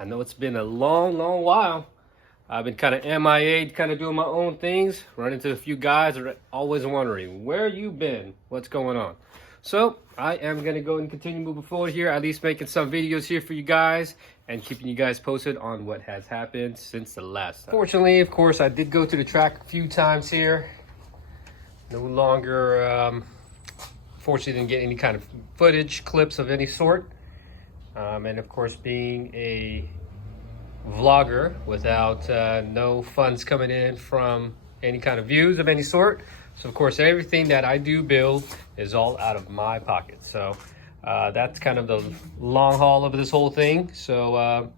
I know it's been a long while. I've been kind of MIA, kind of doing my own things, run into a few guys that are always wondering, where you been? What's going on? So I am going to go and continue moving forward here, at least making some videos here for you guys and keeping you guys posted on what has happened since the last time. Fortunately, of course, I did go to the track a few times here. No longer, fortunately, didn't get any kind of footage, clips of any sort. And of course, being a vlogger without no funds coming in from any kind of views of any sort. So of course, everything that I do build is all out of my pocket. So that's kind of the long haul of this whole thing. So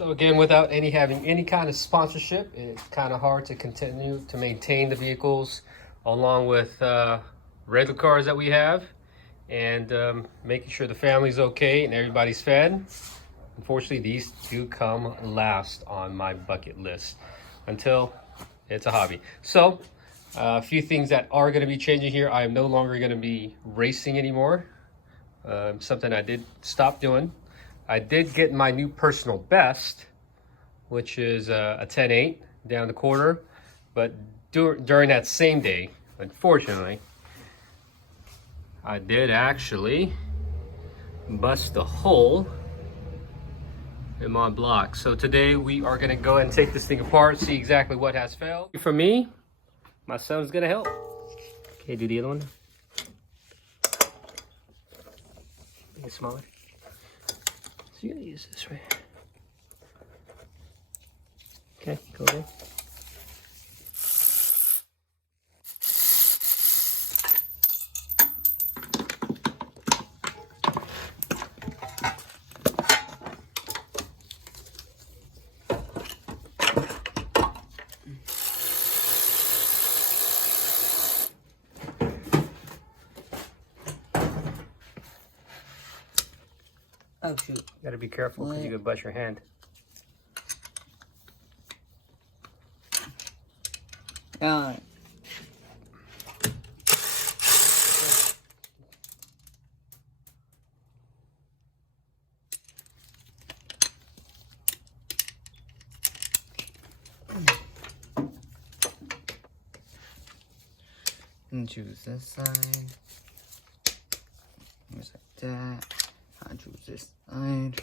again, without having any kind of sponsorship, it's kind of hard to continue to maintain the vehicles along with regular cars that we have, and making sure the family's okay and everybody's fed. Unfortunately, these do come last on my bucket list until it's a hobby. So a few things that are going to be changing here. I am no longer going to be racing anymore. Something I did stop doing. I did get my new personal best, which is a 10.8 down the quarter, but during that same day, unfortunately, I did actually bust a hole in my block. So today we are going to go and take this thing apart, see exactly what has failed. For me, my son's going to help. Okay, do the other one. Make it smaller. So you're going to use this right here. Okay, go there. Oh shoot. You gotta be careful because you could bust your hand. And choose this side. Just like that. I choose this side.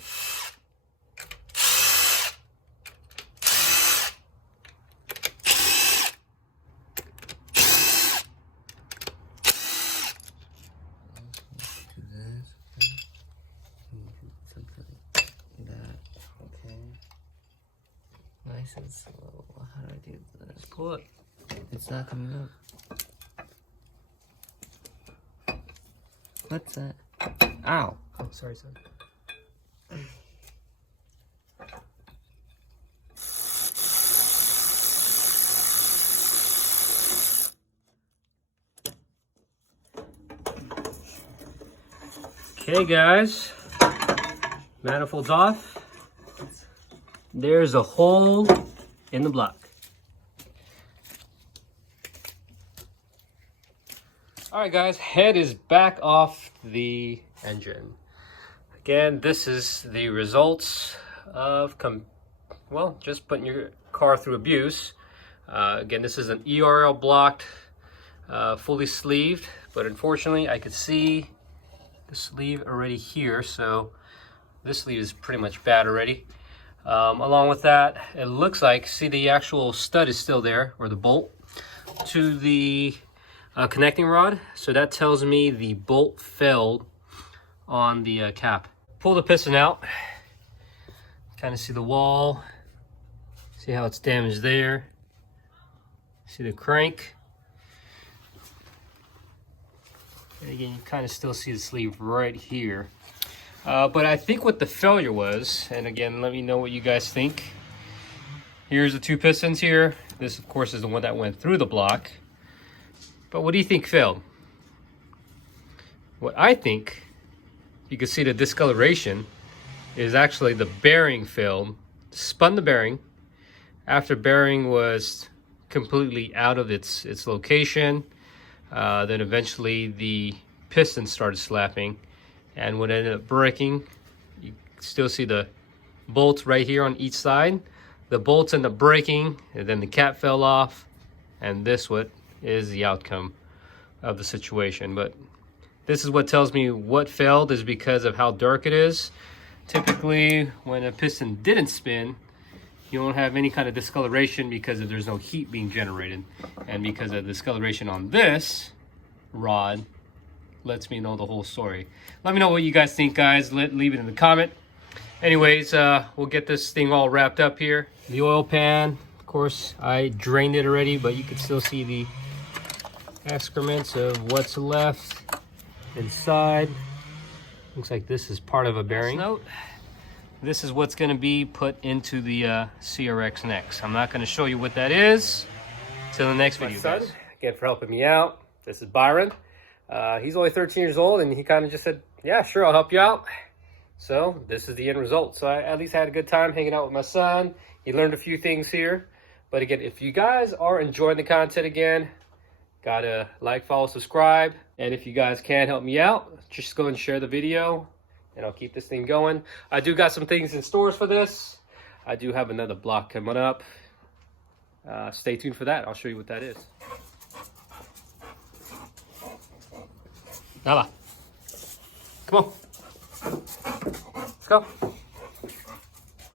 Nice and slow. How do I do this? Just pull it. It's not coming up. What's that? Ow. Oh, sorry, son. Okay, guys. Manifold's off. There's a hole in the block. All right, guys, head is back off the engine. Again, this is the results of, just putting your car through abuse. Again, this is an ERL blocked, fully sleeved, but unfortunately I could see the sleeve already here, so this sleeve is pretty much bad already. Along with that, it looks like, see, the actual stud is still there, or the bolt to the connecting rod. So that tells me the bolt failed on the cap. Pull the piston out, kind of see the wall, see how it's damaged there, see the crank, and again you kind of still see the sleeve right here. But I think what the failure was, and again, let me know what you guys think. Here's the two pistons here. This of course is the one that went through the block. But what do you think failed? What I think, you can see the discoloration, is actually the bearing failed. Spun the bearing after bearing was completely out of its location. Then eventually the piston started slapping, and what ended up breaking, you still see the bolts right here on each side. The bolts end up breaking, and then the cap fell off, and this what is the outcome of the situation. But this is what tells me what failed is because of how dark it is. Typically, when a piston didn't spin, you won't have any kind of discoloration because there's no heat being generated. And because of discoloration on this rod, lets me know the whole story. Let me know what you guys think, guys. Leave it in the comment. Anyways, we'll get this thing all wrapped up here. The oil pan, of course, I drained it already, but you can still see the excrements of what's left inside. Looks like this is part of a bearing. Note, this is what's going to be put into the CRX next. I'm not going to show you what that is till the next video. My son, again, for helping me out. This is Byron. He's only 13 years old, and he kind of just said, yeah, sure, I'll help you out. So this is the end result. So I at least had a good time hanging out with my son. He learned a few things here. But again, if you guys are enjoying the content again, gotta like, follow, subscribe. And if you guys can help me out, just go and share the video, and I'll keep this thing going. I do got some things in stores for this. I do have another block coming up. Stay tuned for that. I'll show you what that is. Nala, come on.